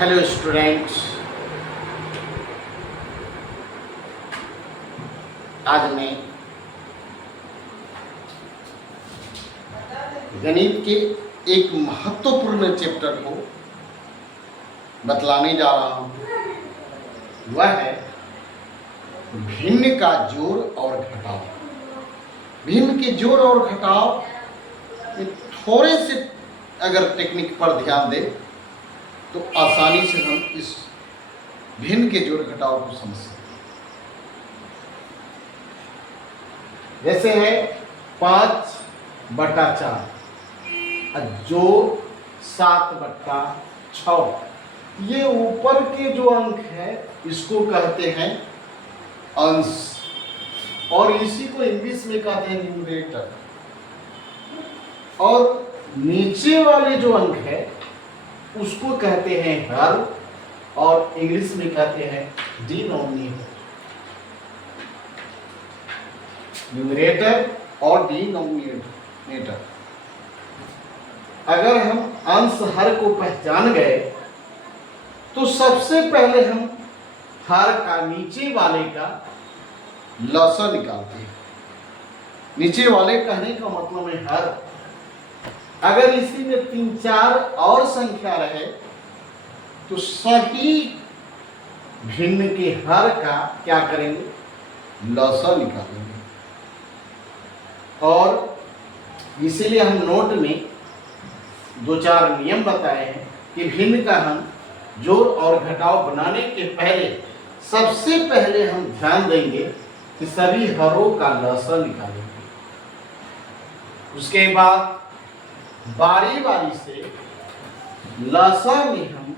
Hello students, आज मैं गणित के एक महत्वपूर्ण चैप्टर को बतलाने जा रहा हूँ। वह है भिन्न का जोड़ और घटाव। भिन्न के जोड़ और घटाव में थोड़े से अगर टेक्निक पर ध्यान दें तो आसानी से हम इस भिन्न के जोड़ घटाव को समझ सकते हैं। जैसे है 5/4 जोड़ 7/6। ये ऊपर के जो अंक है इसको कहते हैं अंश, और इसी को इंग्लिश में कहते हैं न्यूमरेटर। और नीचे वाले जो अंक है उसको कहते हैं हर, और इंग्लिश में कहते हैं डिनोमिनेटर। न्यूमरेटर और डिनोमिनेटर। अगर हम अंश हर को पहचान गए तो सबसे पहले हम हर का नीचे वाले का लसा निकालते हैं। नीचे वाले कहने का मतलब है हर। अगर इसी में 3-4 और संख्या रहे तो सही भिन्न के हर का क्या करेंगे, लसा निकालेंगे। और इसीलिए हम नोट में 2-4 नियम बताए हैं कि भिन्न का हम जोड़ और घटाव बनाने के पहले सबसे पहले हम ध्यान देंगे कि सभी हरों का लसा निकालेंगे। उसके बाद बारी बारी से लसा में हम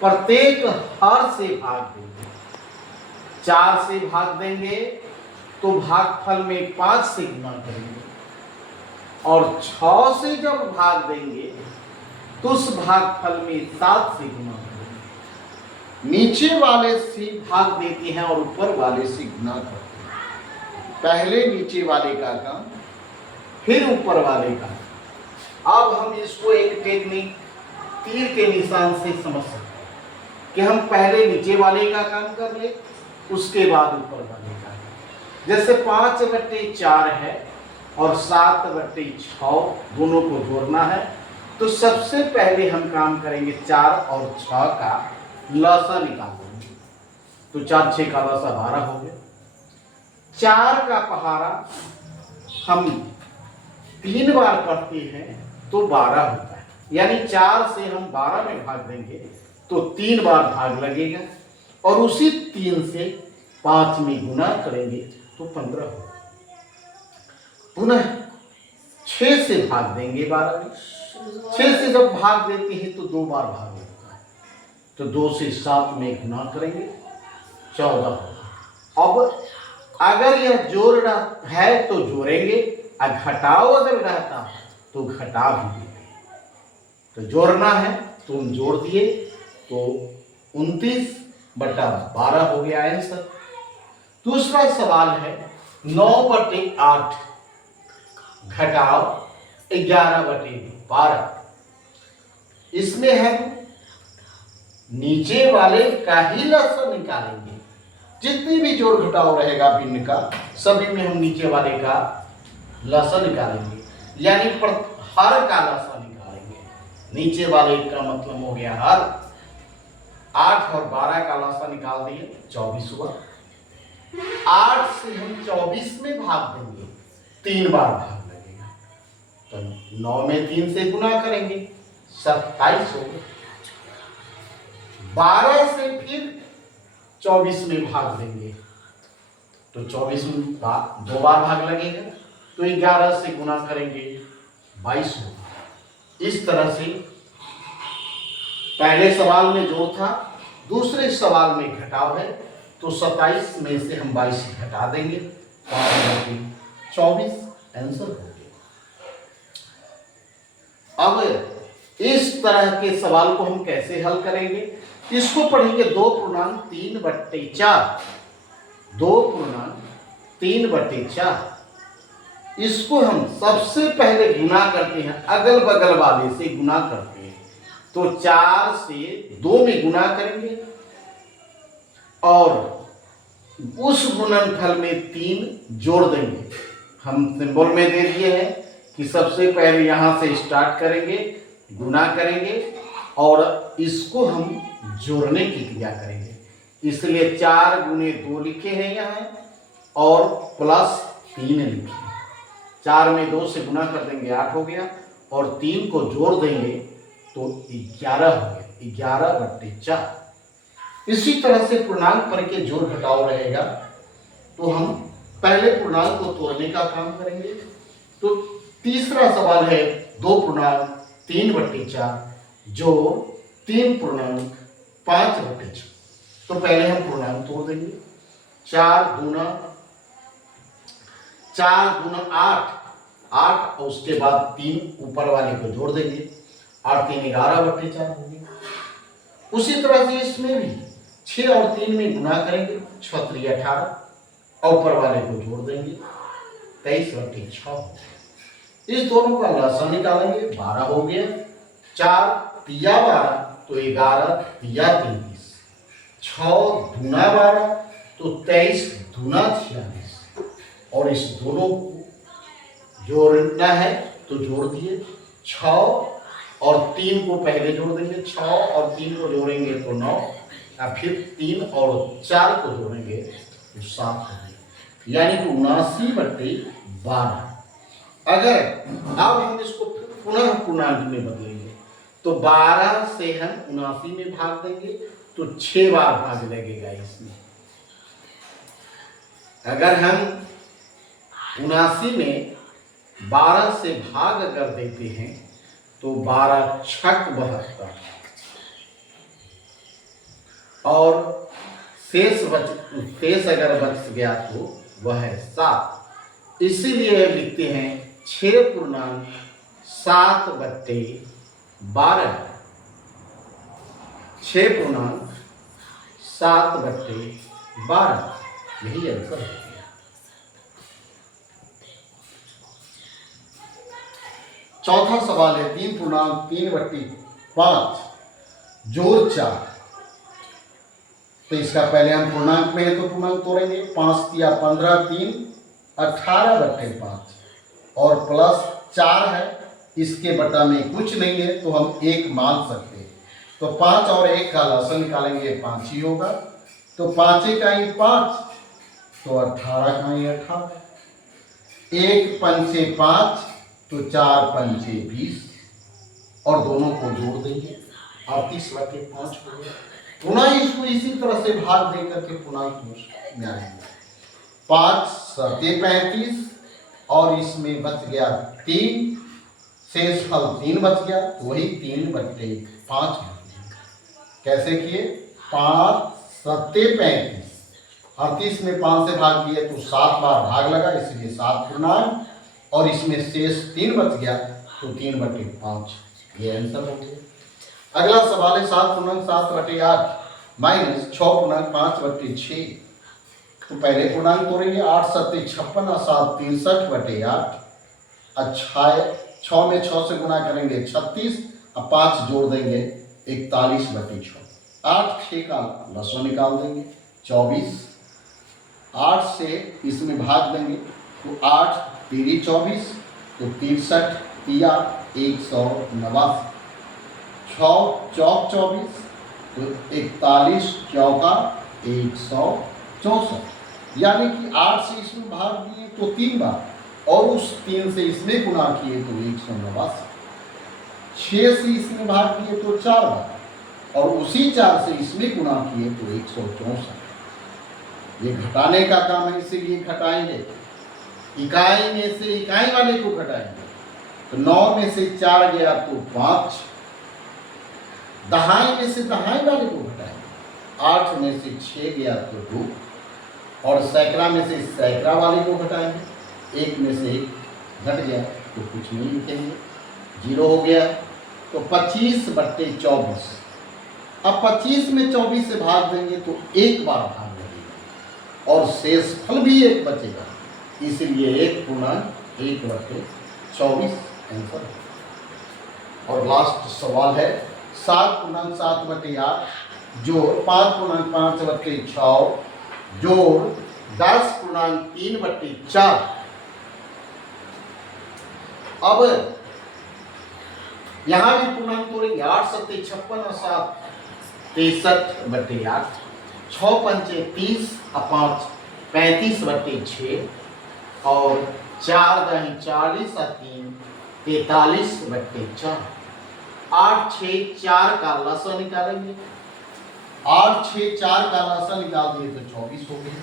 प्रत्येक हर से भाग देंगे। 4 से भाग देंगे तो भागफल में 5 से गुना करेंगे, और 6 से जब भाग देंगे तो उस भागफल में 7 से गुना करेंगे। नीचे वाले से भाग देते हैं और ऊपर वाले से गुना करते हैं। पहले नीचे वाले का काम, फिर ऊपर वाले का। अब हम इसको एक टेक्निक तीर के निशान से समझ सकते हैं कि हम पहले नीचे वाले का काम कर ले, उसके बाद ऊपर वाले का। जैसे 5/4 है और 7/6 दोनों को जोड़ना है, तो सबसे पहले हम काम करेंगे 4 और 6 का लसा निकाल देंगे। तो 4-6 का लसा 12 हो गया। 4 का पहाड़ा हम 3 बार करते हैं तो 12 होता है, यानी 4 से हम 12 में भाग देंगे तो 3 बार भाग लगेगा, और उसी 3 से 5 में गुना करेंगे तो 15 होगा। पुनः 6 से भाग देंगे 12 में। 6 से जब भाग देते हैं तो 2 बार भाग लगता है, तो 2 से 7 में गुना करेंगे 14 होगा। अब अगर यह जोड़ है तो जोड़ेंगे, और घटाव अगर रहता तो घटा भी देंगे। तो जोड़ना है तो हम जोड़ दिए, तो 29/12 हो गया आंसर। दूसरा सवाल है 9/8 घटाव 11/12। इसमें हम नीचे वाले का ही लसा निकालेंगे। जितनी भी जोड़ घटाव रहेगा भिन्न का, सभी में हम नीचे वाले का लसा निकालेंगे, यानी हर का लसा निकालेंगे। नीचे वाले का मतलब हो गया हर। 8 और 12 का लसा निकाल दिए, 24 हुआ। 8 से हम 24 में भाग देंगे, 3 बार भाग लगेगा, तो 9 में 3 से गुना करेंगे, 27 होगा। 12 से फिर 24 में भाग देंगे तो 24 में 2 बार भाग लगेगा, तो 11 से गुना करेंगे 22 होगा। इस तरह से पहले सवाल में जोड़ था, दूसरे सवाल में घटाव है, तो 27 में से हम 22 घटा देंगे, 24 आंसर हो गया। अब इस तरह के सवाल को हम कैसे हल करेंगे, इसको पढ़ेंगे 2.3/4। 2.3/4 इसको हम सबसे पहले गुना करते हैं, अगल बगल वाले से गुना करते हैं, तो 4 से 2 में गुना करेंगे और उस गुणनफल में 3 जोड़ देंगे। हम सिंबल में दे दिए हैं कि सबसे पहले यहाँ से स्टार्ट करेंगे, गुना करेंगे और इसको हम जोड़ने की क्रिया करेंगे। इसलिए 4 गुने 2 लिखे हैं यहाँ और प्लस 3 लिखे हैं। 4 में 2 से गुना कर देंगे 8 हो गया और 3 को जोड़ देंगे तो 11 हो गया, 11/4। इसी तरह से पूर्णांक पर के जोड़ घटाव रहेगा। तो हम पहले पूर्णांक को तोड़ने का काम करेंगे। तो तीसरा सवाल है 2 पूर्णांक 3/4 जो 3 पूर्णांक 5/4। तो पहले हम पूर्णांक तोड़ देंगे। 4 दूना 8 और उसके बाद 3 ऊपर वाले को जोड़ देंगे। 8 3 11/4 हो गया। उसी तरह से इसमें भी 6 और 3 में गुना करेंगे, 6 3 18 और ऊपर वाले को जोड़ देंगे, 23/6। इस दोनों का लसाअ निकालेंगे, 12 हो गया। 4 तिया 12 तो 11 तिया 33, 6 दूना 12 तो 23 दूना 46 और इस दोनों को जोड़ना है तो जोड़ दिए। 6 और 3 को पहले जोड़ देंगे, 6 और 3 को जोड़ेंगे तो 9 या फिर 3 और 4 को जोड़ेंगे तो 7 हो गए, यानी कि 79/12। अगर अब हम इसको पुनः पूर्णांक में बदलेंगे तो 12 से हम 79 में भाग देंगे तो 6 बार भाग लगेगा इसमें। अगर हम 79 में 12 से भाग अगर देते हैं तो 12 छक 72 और शेष अगर बच गया तो वह है 7। इसीलिए लिखते हैं 6 पूर्णांक 7/12। 6 पूर्णांक 7/12 यही आंसर है। चौथा सवाल है 3 पूर्णांक 3/5 जोड़ 4। तो इसका पहले हम पूर्णांक में है तो पूर्णांक तोड़ेंगे। 5 तिया 15 3 18/5 और प्लस 4 है, इसके बटा में कुछ नहीं है तो हम 1 मान सकते हैं। तो 5 और 1 का लसाअ निकालेंगे, 5 ही होगा। तो 5 का ही 5 तो 18 का ही 18। 1 पंचे 5 तो 4 पंचे 20 और दोनों को जोड़ देंगे, 38/5 हो गया। पुनः इसको इसी तरह से भाग दे करके पूर्णांक में आएंगे। 5 7 35 और इसमें बच गया 3, शेष फल 3 बच गया तो वही 3/5। कैसे किए? 5 7 35, 38 में 5 से भाग दिए तो 7 बार भाग लगा, इसलिए 7 पूर्णांक और इसमें शेष 3 बच गया तो 3/5 ये आंसर हो गया। अगला सवाल है 7 पूर्णांक 7/8 माइनस 6 पूर्णांक 5/6। तो पहले पूर्णांक तोड़ेंगे। 8 7 56 और 7 63/8। अच्छा 6 में 6 से गुना करेंगे 36 और 5 जोड़ देंगे 41/6। 8 6 का लसाअ निकाल देंगे 24। 8 से इसमें भाग देंगे तो 8 3 24 तो 63 तिया 189। 6 चौक 24 तो 41 चौका 164, यानी कि 8 से इसमें भाग दिए तो 3 बार और उस 3 से इसमें गुना किए तो 189। 6 से इसमें भाग दिए तो 4 बार और उसी 4 से इसमें गुना किए तो 164। ये घटाने का काम है, इसीलिए घटाएंगे। इकाई में से इकाई वाले को घटाएंगे तो 9 में से 4 गया तो 5, दहाई में से दहाई वाले को घटाएंगे। 8 में से 6 गया तो 2 और सैकड़ा में से सैकड़ा वाले को घटाएंगे। 1 में से 1 घट गया तो कुछ नहीं लिखेंगे, 0 हो गया। तो 25/24। अब 25 में 24 से भाग देंगे तो 1 बार भाग लगेगा और शेष फल भी 1 बचेगा, इसलिए 1 पूर्णांक 1/24 आंसर है। और लास्ट सवाल है 7/7/8 जोड़ 5/5/6 जोड़ 10/3/4। अब यहां भी पूर्णांक तोड़ेंगे। 8 सत्ते 56 और 7 63/8, 6 पंचे 30 और 5 35/6 और 4 दही 40 और 3 43/4। 8 6 4 का लसा निकालेंगे। 8 6 4 का लसा निकाल दिए तो 24 हो गया।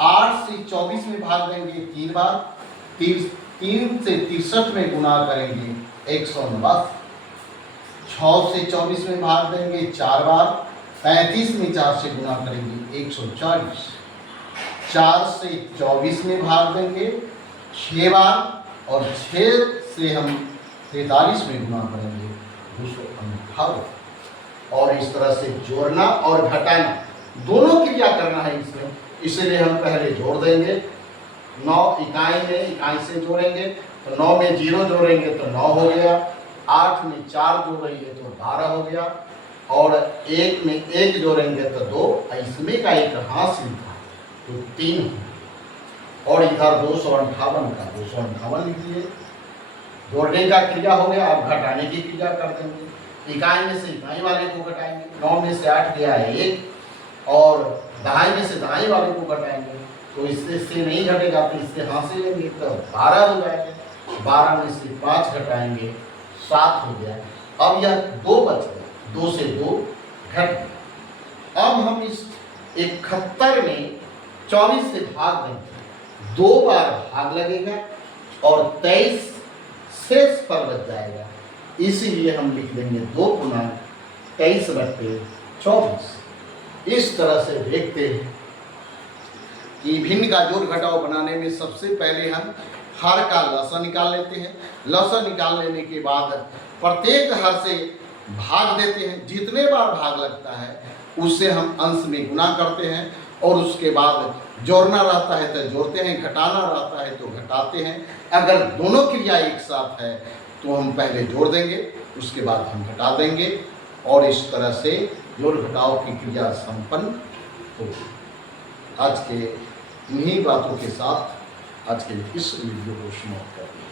8 से 24 में भाग देंगे 3 बार, 3 से 63 में गुना करेंगे 189। 6 से 24 में भाग देंगे 4 बार, 35 में 4 से गुना करेंगे 140। 4 से 24 में भाग देंगे 6 बार और 6 से हम 43 में गुना करेंगे 258। और इस तरह से जोड़ना और घटाना दोनों क्रिया करना है इसमें, इसलिए हम पहले जोड़ देंगे। 9 इकाई में इकाई से जोड़ेंगे तो 9 में 0 जोड़ेंगे तो 9 हो गया। 8 में 4 जोड़ेंगे तो 12 हो गया और 1 में 1 जोड़ेंगे तो 2। इसमें का एक हासिल था तो 3 और इधर 258 का 258 लिख लिए। जोड़ने का क्रिया हो गया। अब घटाने की क्रिया कर देंगे। इकाई में से इकाई वाले को घटाएंगे। 9 में से 8 गया 1 और दहाई में से दहाई वाले को घटाएंगे तो इससे नहीं घटेगा तो इससे हासिल लेंगे तो 12 हो जाएगा। 12 में से 5 घटाएंगे 7 हो गया। अब यह 2 बच गया, 2 से 2 घट गया। अब हम इस 71 में 24 से भाग देंगे, 2 बार भाग लगेगा और 23 शेष पर बच जाएगा। इसीलिए हम लिख देंगे 2/23/24। इस तरह से देखते हैं कि भिन्न का जोड़ घटाव बनाने में सबसे पहले हम हर का लसा निकाल लेते हैं। लसा निकाल लेने के बाद प्रत्येक हर से भाग देते हैं। जितने बार भाग लगता है उससे हम अंश में गुना करते हैं और उसके बाद जोड़ना रहता है तो जोड़ते हैं, घटाना रहता है तो घटाते हैं। अगर दोनों क्रिया एक साथ है तो हम पहले जोड़ देंगे, उसके बाद हम घटा देंगे और इस तरह से जोड़ घटाव की क्रिया संपन्न होगी। आज के इन्हीं बातों के साथ आज के इस वीडियो को समाप्त करते हैं।